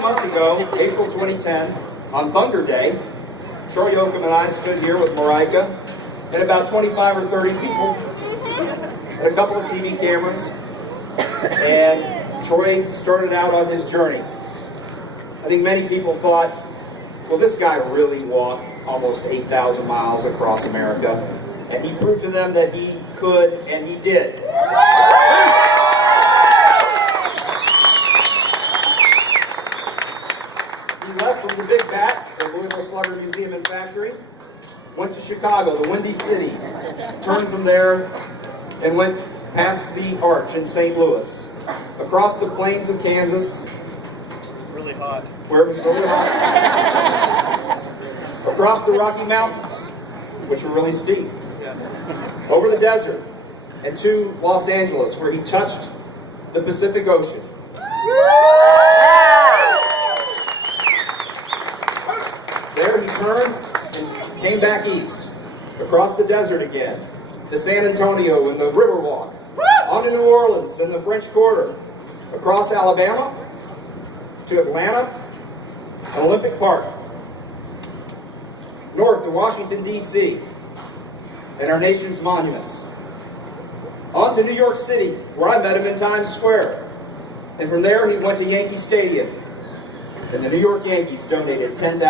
few months ago, April 2010, on Thunder Day, Troy Yocum and I stood here with Marika and about 25 or 30 people and a couple of TV cameras, and Troy started out on his journey. I think many people thought, well, this guy really walked almost 8,000 miles across America, and he proved to them that he could, and he did. He left from the Big Bat, the Louisville Slugger Museum and Factory, went to Chicago, the Windy City, turned from there and went past the Arch in St. Louis, across the plains of Kansas. It's really hot. Where it was really hot. Across the Rocky Mountains, which were really steep. Yes. Over the desert, and to Los Angeles, where he touched the Pacific Ocean. There he turned and came back east, across the desert again, to San Antonio and the Riverwalk, on to New Orleans and the French Quarter, across Alabama, to Atlanta, and Olympic Park, north to Washington, D.C., and our nation's monuments. On to New York City, where I met him in Times Square. And from there, he went to Yankee Stadium. And the New York Yankees donated $10,000.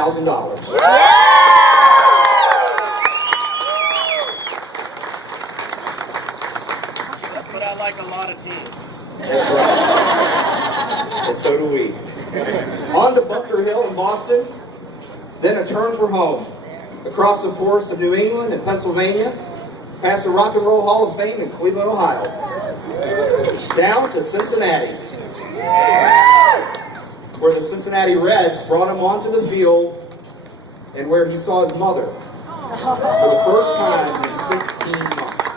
But I like a lot of teams. That's right. And so do we. On to Bunker Hill in Boston, then a turn for home. Across the forests of New England and Pennsylvania, past the Rock and Roll Hall of Fame in Cleveland, Ohio, down to Cincinnati, where the Cincinnati Reds brought him onto the field and where he saw his mother for the first time in 16 months.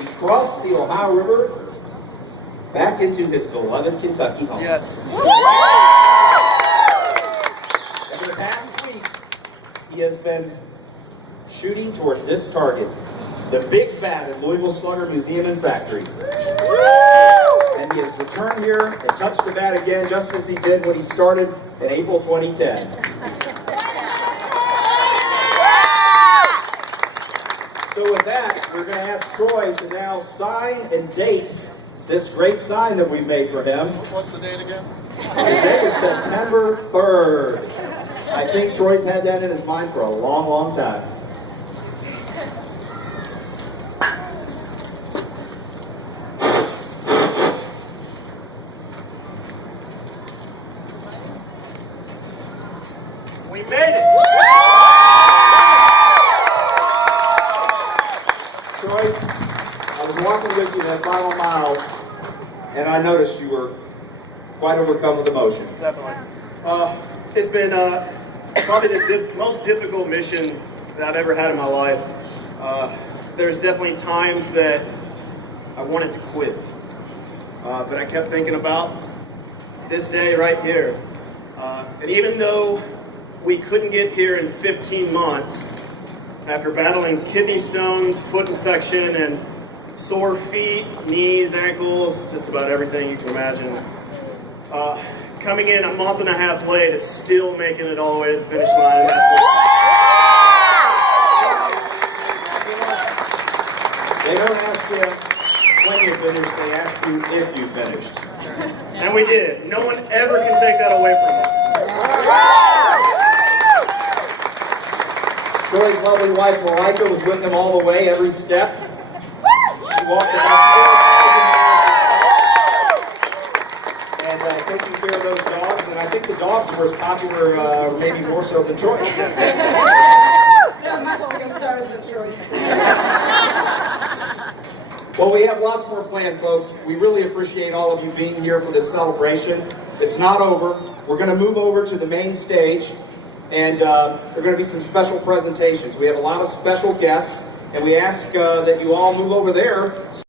He crossed the Ohio River back into his beloved Kentucky home. Yes. And for the past week, he has been shooting toward this target, the Big Bat at Louisville Slugger Museum and Factory. And he has returned here and touched the bat again, just as he did when he started in April 2010. So with that, we're going to ask Troy to now sign and date this great sign that we made for him. What's the date again? The date is September 3rd. I think Troy's had that in his mind for a long, long time. We made it! Troy, I was walking with you that final mile, and I noticed you were quite overcome with emotion. Definitely. It's been probably the most difficult mission that I've ever had in my life. There's definitely times that I wanted to quit, but I kept thinking about this day right here. And even though we couldn't get here in 15 months, after battling kidney stones, foot infection, and sore feet, knees, ankles, just about everything you can imagine, coming in a month and a half late is still making it all the way to the finish line. They don't ask you when you finished, they ask you if you finished. And we did. No one ever can take that away from us. Troy's lovely wife, Marika, was with him all the way, every step. She walked about 4,000 miles and taking care of those dogs, and I think the dogs were as popular, maybe more so than Troy. They're much bigger stars than Troy. Well, we have lots more planned, folks. We really appreciate all of you being here for this celebration. It's not over. We're going to move over to the main stage, and there are going to be some special presentations. We have a lot of special guests, and we ask that you all move over there.